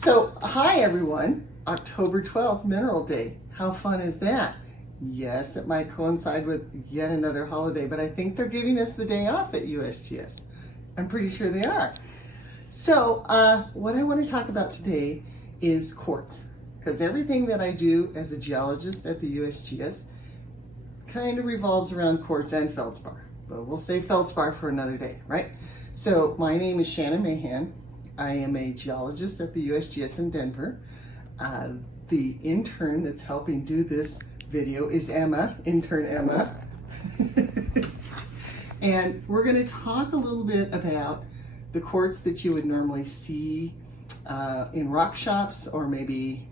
So, hi everyone, October 12th, Mineral Day. How fun is that? Yes, it might coincide with yet another holiday, but I think they're giving us the day off at USGS. I'm pretty sure they are. So, what I want to talk about today is quartz, because everything that I do as a geologist at the USGS kind of revolves around quartz and feldspar. But we'll save feldspar for another day, right? So, my name is Shannon Mahan. I am a geologist at the USGS in Denver. The intern that's helping do this video is Emma, intern Emma. And we're going to talk a little bit about the quartz that you would normally see in rock shops, or maybe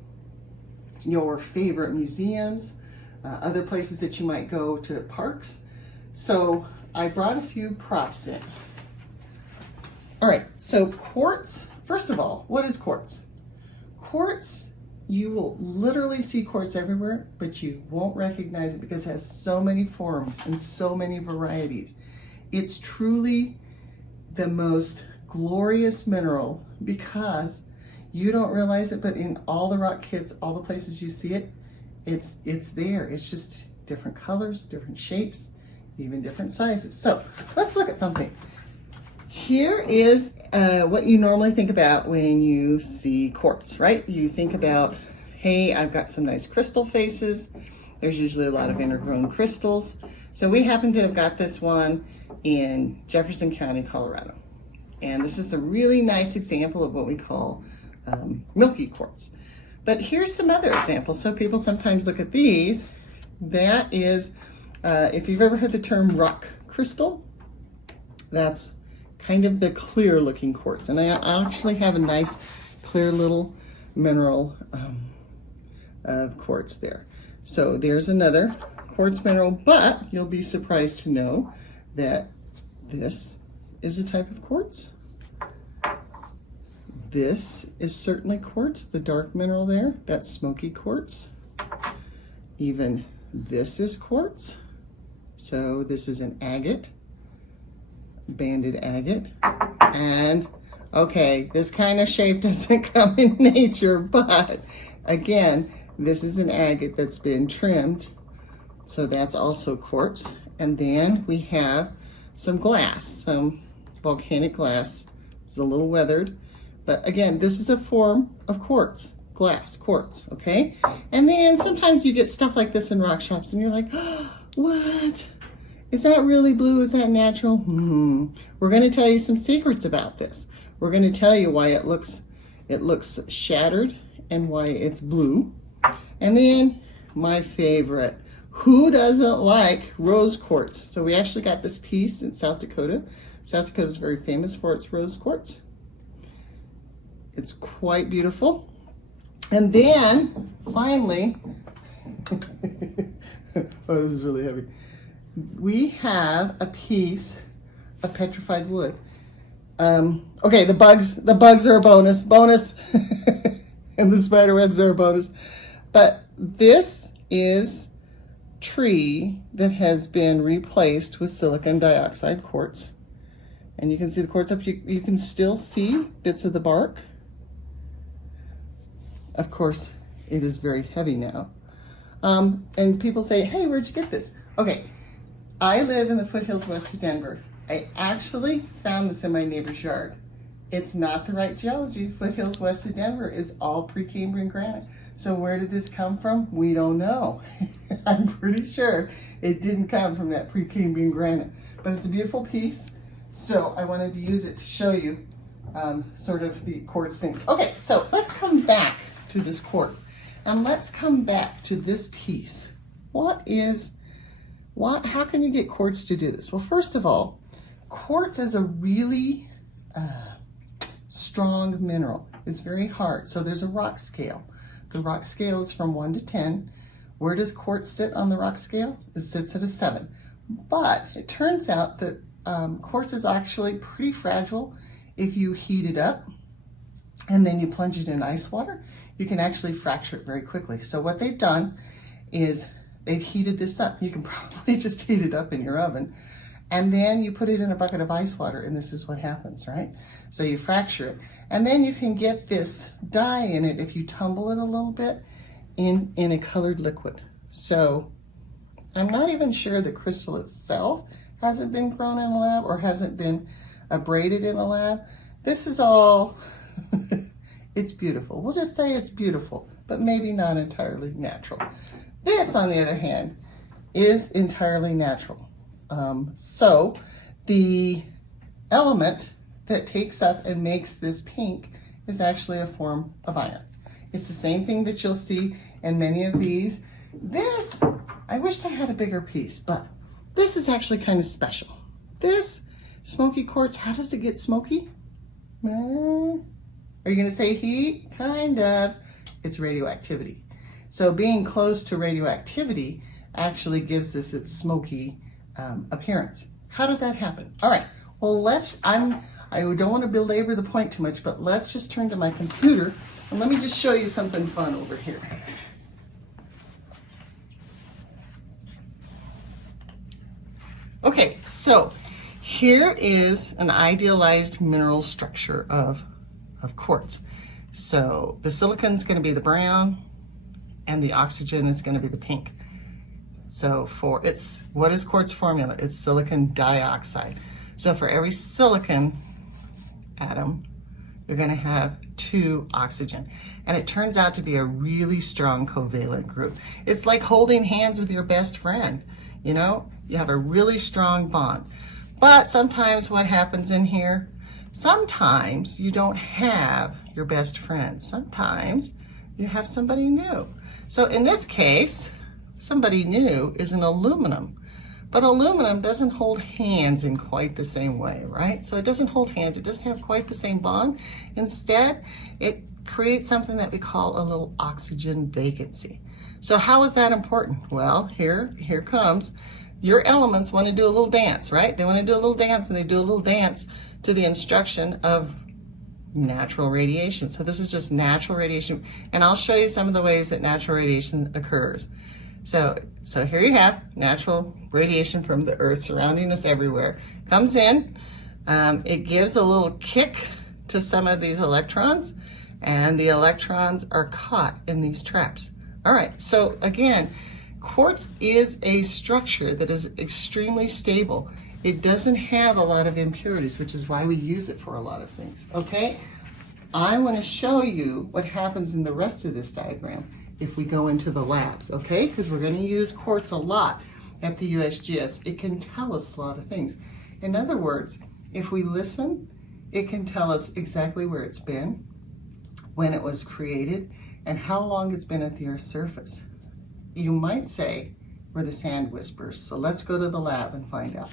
your favorite museums, other places that you might go to parks. So I brought a few props in. All right, so quartz, first of all, what is quartz? Quartz, you will literally see quartz everywhere, but you won't recognize it because it has so many forms and so many varieties. It's truly the most glorious mineral because you don't realize it, but in all the rock kits, all the places you see it, it's there. It's just different colors, different shapes, even different sizes. So let's look at something. Here is what you normally think about when you see quartz, right? You think about, hey, I've got some nice crystal faces. There's usually a lot of intergrown crystals. So we happen to have got this one in Jefferson County, Colorado. And this is a really nice example of what we call milky quartz. But here's some other examples. So people sometimes look at these. That is, if you've ever heard the term rock crystal, that's kind of the clear looking quartz. And I actually have a nice clear little mineral of quartz there. So there's another quartz mineral, but you'll be surprised to know that this is a type of quartz. This is certainly quartz, the dark mineral there, that's smoky quartz. Even this is quartz. So this is an agate, banded agate. And okay, this kind of shape doesn't come in nature, but again, this is an agate that's been trimmed. So that's also quartz. And then we have some glass, some volcanic glass. It's a little weathered, but again, this is a form of quartz, glass, quartz, okay? And then sometimes you get stuff like this in rock shops and you're like, oh, what? Is that really blue? Is that natural? We're going to tell you some secrets about this. We're going to tell you why it looks shattered and why it's blue. And then my favorite, who doesn't like rose quartz? So we actually got this piece in South Dakota. South Dakota is very famous for its rose quartz. It's quite beautiful. And then finally, oh, this is really heavy. We have a piece of petrified wood. Okay, the bugs are a bonus, and the spider webs are a bonus. But this is tree that has been replaced with silicon dioxide quartz. And you can see the quartz up, you can still see bits of the bark. Of course, it is very heavy now. And people say, hey, where'd you get this? Okay. I live in the foothills west of Denver. I actually found this in my neighbor's yard. It's not the right geology. Foothills west of Denver is all Precambrian granite. So where did this come from? We don't know. I'm pretty sure it didn't come from that Precambrian granite. But it's a beautiful piece. So I wanted to use it to show you sort of the quartz things. Okay, so let's come back to this quartz. And let's come back to this piece. How can you get quartz to do this? Well, first of all, quartz is a really strong mineral. It's very hard. So there's a rock scale. The rock scale is from 1 to 10. Where does quartz sit on the rock scale? It sits at a 7. But it turns out that quartz is actually pretty fragile. If you heat it up and then you plunge it in ice water, you can actually fracture it very quickly. So what they've done is they've heated this up. You can probably just heat it up in your oven and then you put it in a bucket of ice water, and this is what happens, right? So you fracture it, and then you can get this dye in it if you tumble it a little bit in a colored liquid. So I'm not even sure the crystal itself hasn't been grown in a lab or hasn't been abraded in a lab. This is all, it's beautiful. We'll just say it's beautiful, but maybe not entirely natural. This, on the other hand, is entirely natural. So the element that takes up and makes this pink is actually a form of iron. It's the same thing that you'll see in many of these. This, I wished I had a bigger piece, but this is actually kind of special. This smoky quartz, how does it get smoky? Are you gonna say heat? Kind of. It's radioactivity. So being close to radioactivity actually gives this its smoky appearance. How does that happen? All right, well I don't want to belabor the point too much, but let's just turn to my computer and let me just show you something fun over here. Okay, so here is an idealized mineral structure of quartz. So the silicon is going to be the brown and the oxygen is going to be the pink. So what is quartz formula? It's silicon dioxide. So for every silicon atom, you're going to have 2 oxygen. And it turns out to be a really strong covalent group. It's like holding hands with your best friend. You know, you have a really strong bond. But sometimes what happens in here, sometimes you don't have your best friend. Sometimes you have somebody new. So in this case, somebody new is an aluminum. But aluminum doesn't hold hands in quite the same way, right? So it doesn't hold hands. It doesn't have quite the same bond. Instead, it creates something that we call a little oxygen vacancy. So how is that important? Well, here comes. Your elements want to do a little dance, right? They want to do a little dance, and they do a little dance to the instruction of natural radiation. So this is just natural radiation, and I'll show you some of the ways that natural radiation occurs. So here you have natural radiation from the Earth surrounding us everywhere. Comes in, it gives a little kick to some of these electrons, and the electrons are caught in these traps. All right, so again, quartz is a structure that is extremely stable. It doesn't have a lot of impurities, which is why we use it for a lot of things, okay? I want to show you what happens in the rest of this diagram if we go into the labs, okay? Because we're going to use quartz a lot at the USGS. It can tell us a lot of things. In other words, if we listen, it can tell us exactly where it's been, when it was created, and how long it's been at the Earth's surface. You might say we're the sand whisperers. So let's go to the lab and find out.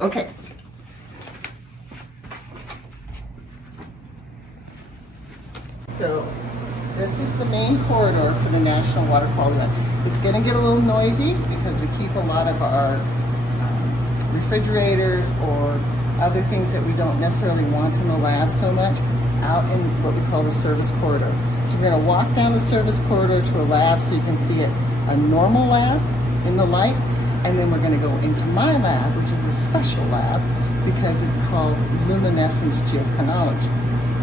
Okay. So this is the main corridor for the National Water Quality Lab. It's going to get a little noisy because we keep a lot of our refrigerators or other things that we don't necessarily want in the lab so much out in what we call the service corridor. So we're going to walk down the service corridor to a lab so you can see it, a normal lab in the light, and then we're going to go into my lab, which is a special lab because it's called luminescence geochronology.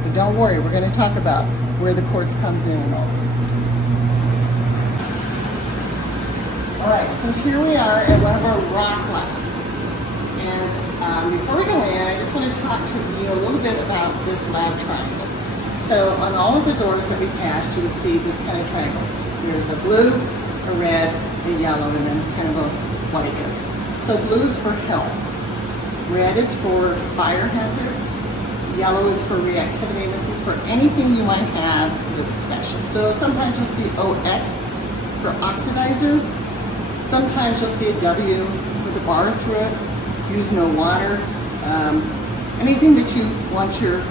But don't worry, we're going to talk about where the quartz comes in and all this. All right, so here we are at one of our rock labs. And before we go in, I just want to talk to you a little bit about this lab triangle. So on all of the doors that we passed, you would see this kind of triangles. There's a blue, a red, a yellow, and then kind of a white area. So blue is for health. Red is for fire hazard. Yellow is for reactivity, and this is for anything you might have that's special. So sometimes you'll see OX for oxidizer. Sometimes you'll see a W with a bar through it. Use no water. Anything that you want your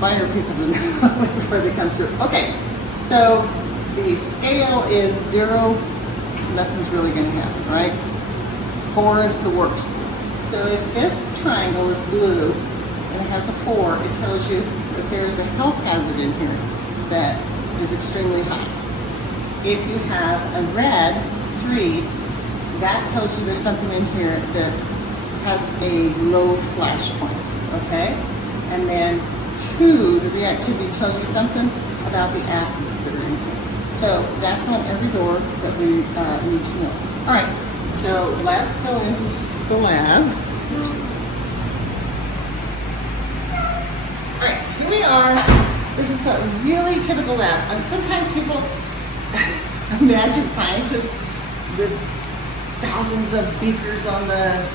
fire people to know before they come through. Okay, so the scale is 0, nothing's really going to happen, right? 4 is the worst. So if this triangle is blue and it has a 4, it tells you that there's a health hazard in here that is extremely high. If you have a red 3, that tells you there's something in here that has a low flash point, okay? And then 2, the reactivity tells you something about the acids that are in here. So that's on every door that we need to know. All right, so let's go into the lab. All right, here we are. This is a really typical lab. And sometimes people imagine scientists with thousands of beakers on the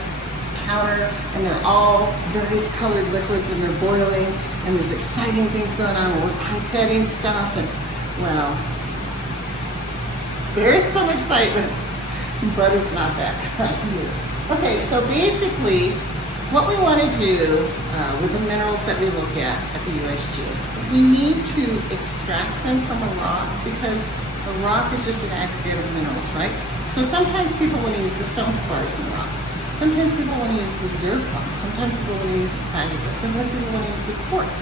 counter, and they're all various colored liquids, and they're boiling, and there's exciting things going on, and we're pipetting stuff, and well, there is some excitement, but it's not that kind. Okay, so basically, what we want to do with the minerals that we look at the USGS is we need to extract them from a rock, because a rock is just an aggregate of minerals, right? So sometimes people want to use the feldspars in the rock. Sometimes people want to use the zircon. Sometimes people want to use the hydrogen. Sometimes people want to use the quartz.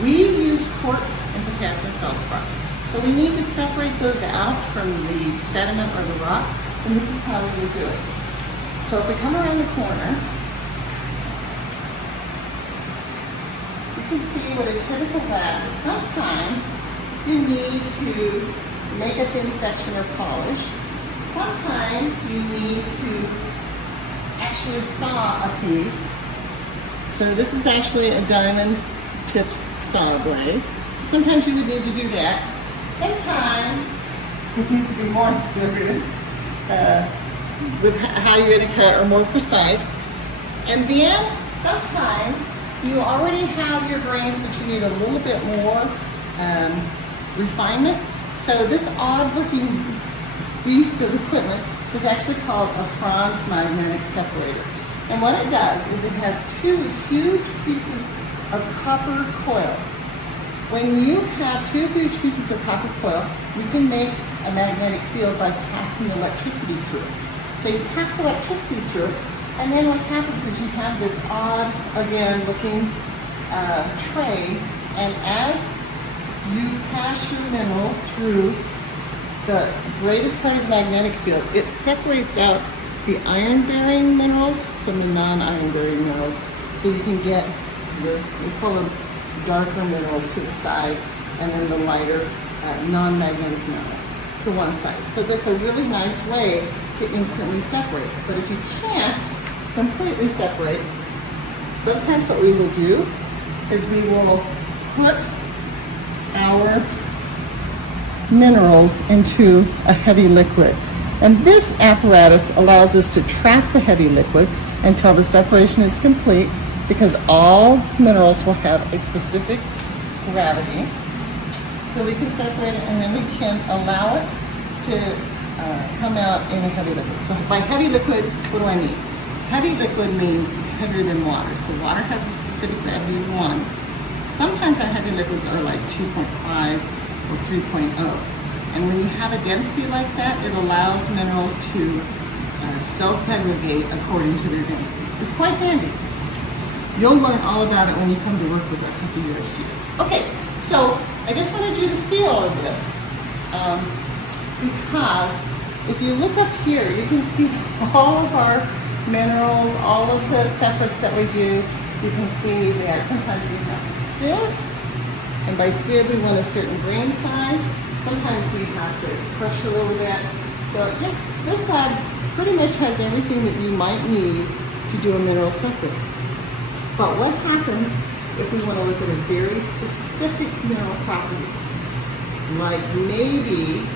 We use quartz and potassium feldspar. So we need to separate those out from the sediment or the rock, and this is how we would do it. So if we come around the corner, you can see what a typical lab is. Sometimes you need to make a thin section or polish. Sometimes you need to actually saw a piece. So this is actually a diamond-tipped saw blade. Sometimes you would need to do that. Sometimes you need to be more serious with how you're going to cut, or more precise. And then sometimes you already have your grains, but you need a little bit more refinement. So this odd-looking beast of equipment is actually called a Franz magnetic separator. And what it does is it has 2 huge pieces of copper coil. When you have 2 huge pieces of copper coil, you can make a magnetic field by passing electricity through it. So you pass electricity through it, and then what happens is you have this odd, again, looking tray, and as you pass your mineral through the greatest part of the magnetic field, it separates out the iron-bearing minerals from the non-iron-bearing minerals, so you can get your, we call them darker minerals to the side, and then the lighter non-magnetic minerals to one side. So that's a really nice way to instantly separate. But if you can't completely separate, sometimes what we will do is we will put our minerals into a heavy liquid. And this apparatus allows us to trap the heavy liquid until the separation is complete, because all minerals will have a specific gravity. So we can separate it, and then we can allow it to come out in a heavy liquid. So by heavy liquid, what do I mean? Heavy liquid means it's heavier than water. So water has a specific gravity of 1. Sometimes our heavy liquids are like 2.5 or 3.0. And when you have a density like that, it allows minerals to self-segregate according to their density. It's quite handy. You'll learn all about it when you come to work with us at the USGS. Okay, so I just wanted you to see all of this because if you look up here, you can see all of our minerals, all of the separates that we do. You can see that sometimes we have a sieve, and by sieve we want a certain grain size. Sometimes we have to crush a little bit. So just this lab pretty much has everything that you might need to do a mineral separate. But what happens if we want to look at a very specific mineral property? Like maybe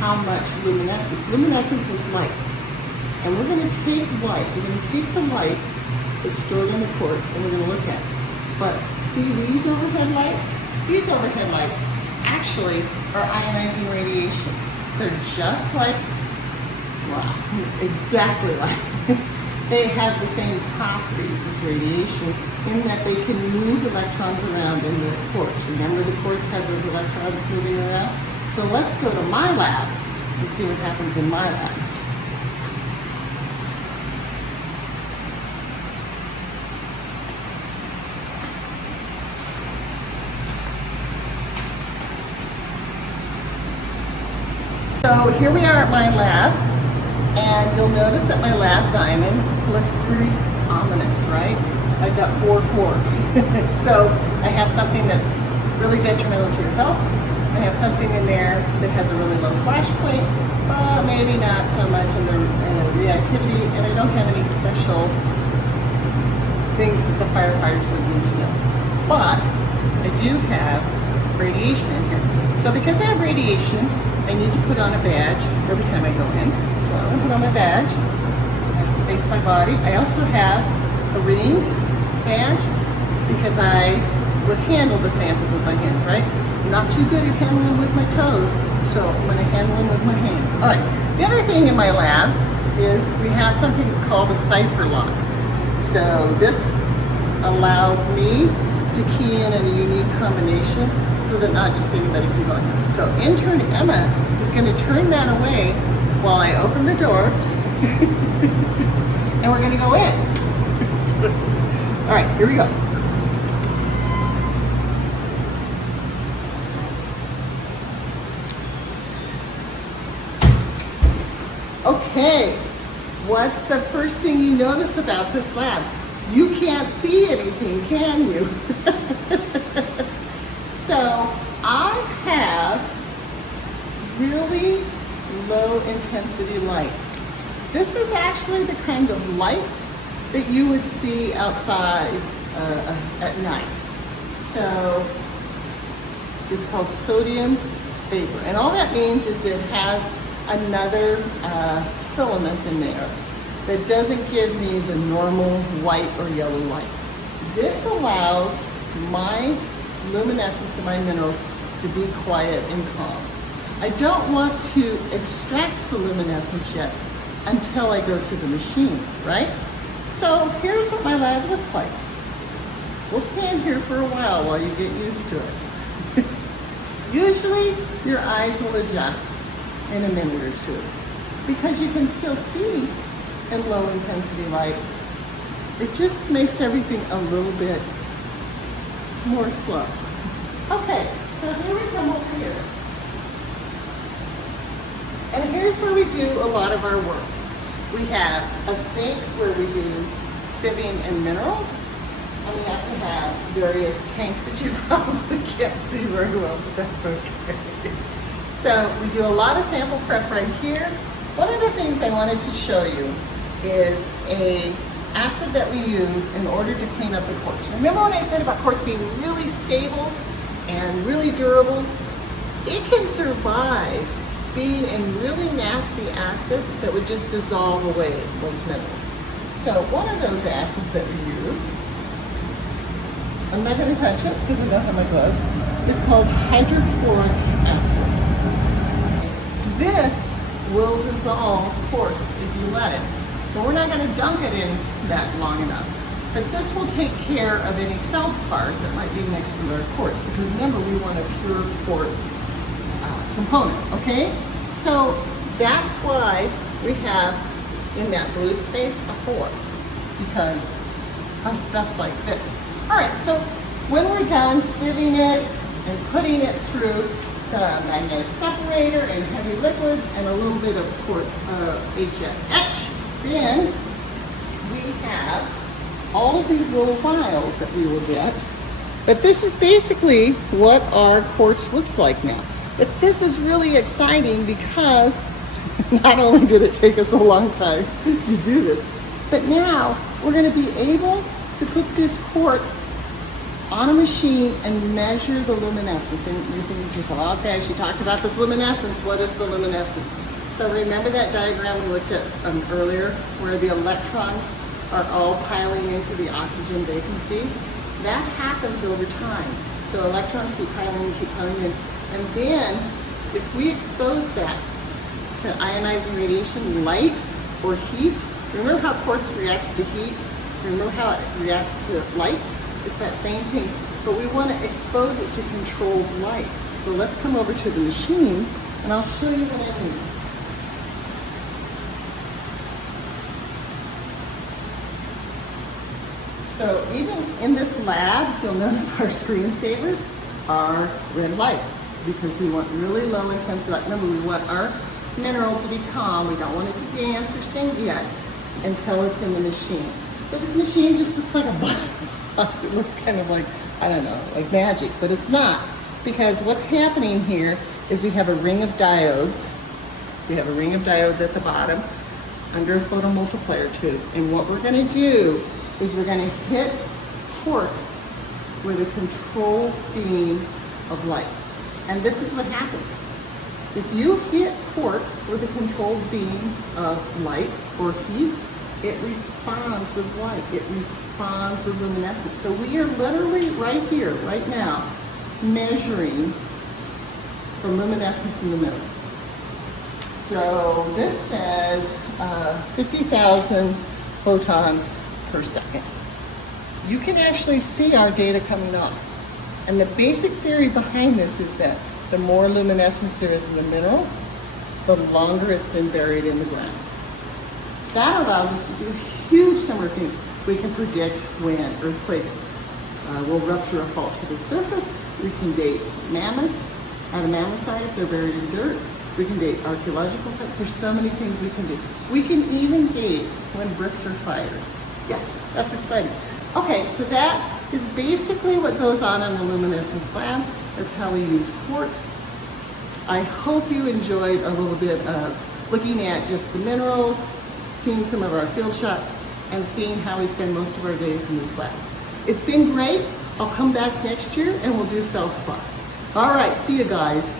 how much luminescence. Luminescence is light. And we're going to take light. We're going to take the light that's stored in the quartz, and we're going to look at it. But see these overhead lights? These overhead lights actually are ionizing radiation. They're just like rock, exactly like. They have the same properties as radiation in that they can move electrons around in the quartz. Remember the quartz had those electrons moving around? So let's go to my lab and see what happens in my lab. So here we are at my lab, And you'll notice that my lab diamond looks pretty ominous, right? I've got 4-4. So I have something that's really detrimental to your health. I have something in there that has a really low flash point, but maybe not so much in the reactivity, and I don't have any special things that the firefighters would need to know. But I do have radiation in here. So because I have radiation, I need to put on a badge every time I go in. So I'm gonna put on my badge. It has to face my body. I also have a ring badge because I would handle the samples with my hands, right? I'm not too good at handling them with my toes, so I'm gonna handle them with my hands. All right, the other thing in my lab is we have something called a cipher lock. So this allows me to key in a unique combination so that not just anybody can go in. So intern Emma is gonna turn that away while I open the door and we're gonna go in. All right, here we go. Okay, what's the first thing you notice about this lab? You can't see anything, can you? So I have really low intensity light. This is actually the kind of light that you would see outside at night. So it's called sodium vapor. And all that means is it has another filament in there that doesn't give me the normal white or yellow light. This allows my luminescence of my minerals to be quiet and calm. I don't want to extract the luminescence yet until I go to the machines, right? So here's what my lab looks like. We'll stand here for a while you get used to it. Usually your eyes will adjust in a minute or two because you can still see in low intensity light. It just makes everything a little bit more slow. Okay, so here we come over here. And here's where we do a lot of our work. We have a sink where we do sieving and minerals. And we have to have various tanks that you probably can't see very well, but that's okay. So we do a lot of sample prep right here. One of the things I wanted to show you is a acid that we use in order to clean up the quartz. Remember when I said about quartz being really stable and really durable? It can survive being in really nasty acid that would just dissolve away most minerals. So one of those acids that we use, I'm not going to touch it because I don't have my gloves, is called hydrofluoric acid. This will dissolve quartz if you let it. But we're not going to dunk it in that long enough. But this will take care of any feldspars that might be mixed with our quartz, because remember, we want a pure quartz component, okay? So that's why we have in that blue space a 4, because of stuff like this. All right, so when we're done sieving it and putting it through the magnetic separator and heavy liquids and a little bit of quartz HF then we have all of these little vials that we will get. But this is basically what our quartz looks like now. But this is really exciting because not only did it take us a long time to do this, but now we're going to be able to put this quartz on a machine and measure the luminescence. And you're thinking to yourself, okay, she talked about this luminescence. What is the luminescence? So remember that diagram we looked at earlier where the electrons are all piling into the oxygen vacancy? That happens over time. So electrons keep piling in. And then if we expose that to ionizing radiation, light or heat, remember how quartz reacts to heat? Remember how it reacts to light? It's that same thing. But we want to expose it to controlled light. So let's come over to the machines and I'll show you what I mean. So even in this lab, you'll notice our screensavers are red light because we want really low intensity light. Remember, we want our mineral to be calm. We don't want it to dance or sing yet until it's in the machine. So this machine just looks like a box. It looks kind of like, I don't know, like magic, but it's not. Because what's happening here is we have a ring of diodes. We have a ring of diodes at the bottom under a photomultiplier tube. And what we're going to do is we're going to hit quartz with a controlled beam of light. And this is what happens. If you hit quartz with a controlled beam of light or heat, it responds with light. It responds with luminescence. So we are literally right here, right now, measuring the luminescence in the middle. So this says 50,000 photons per second. You can actually see our data coming off. And the basic theory behind this is that the more luminescence there is in the mineral, the longer it's been buried in the ground. That allows us to do a huge number of things. We can predict when earthquakes will rupture a fault to the surface. We can date mammoths at a mammoth site if they're buried in dirt. We can date archaeological sites. There's so many things we can do. We can even date when bricks are fired. Yes, that's exciting. Okay, so that is basically what goes on in the luminescence lab. That's how we use quartz. I hope you enjoyed a little bit of looking at just the minerals, seeing some of our field shots, and seeing how we spend most of our days in this lab. It's been great. I'll come back next year and we'll do feldspar. All right, see you guys.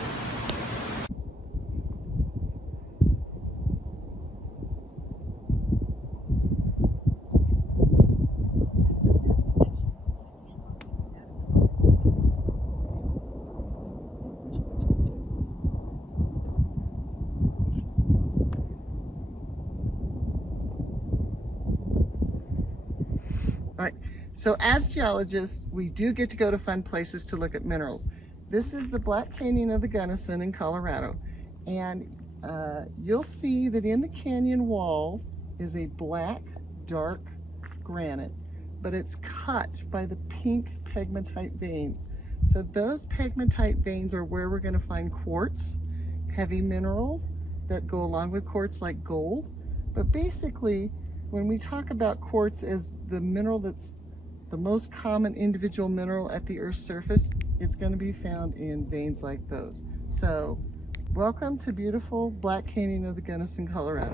All right, so as geologists, we do get to go to fun places to look at minerals. This is the Black Canyon of the Gunnison in Colorado. And you'll see that in the canyon walls is a black, dark granite, but it's cut by the pink pegmatite veins. So those pegmatite veins are where we're going to find quartz, heavy minerals that go along with quartz like gold. But basically, when we talk about quartz as the mineral that's the most common individual mineral at the Earth's surface, it's going to be found in veins like those. So, welcome to beautiful Black Canyon of the Gunnison, Colorado.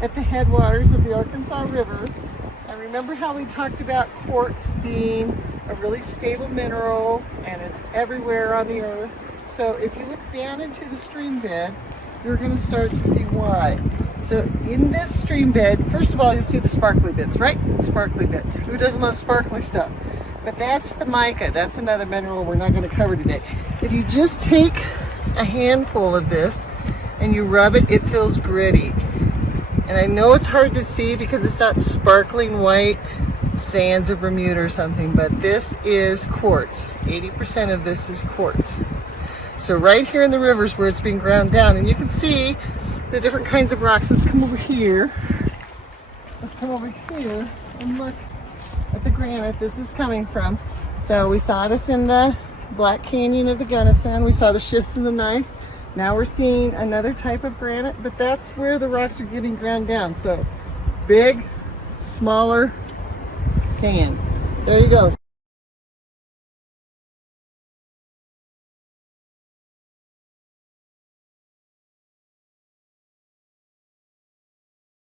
At the headwaters of the Arkansas River, and remember how we talked about quartz being a really stable mineral and it's everywhere on the earth. So if you look down into the stream bed, you're going to start to see why. So in this stream bed, first of all, you see the sparkly bits, right? Sparkly bits. Who doesn't love sparkly stuff? But that's the mica. That's another mineral we're not going to cover today. If you just take a handful of this and you rub it, it feels gritty. And I know it's hard to see because it's not sparkling white sands of Bermuda or something, but this is quartz. 80% of this is quartz. So right here in the rivers where it's being ground down, and you can see the different kinds of rocks. Let's come over here. Let's come over here and look at the granite this is coming from. So we saw this in the Black Canyon of the Gunnison. We saw the schists and the gneiss. Now we're seeing another type of granite, but that's where the rocks are getting ground down. So big, smaller sand. There you go.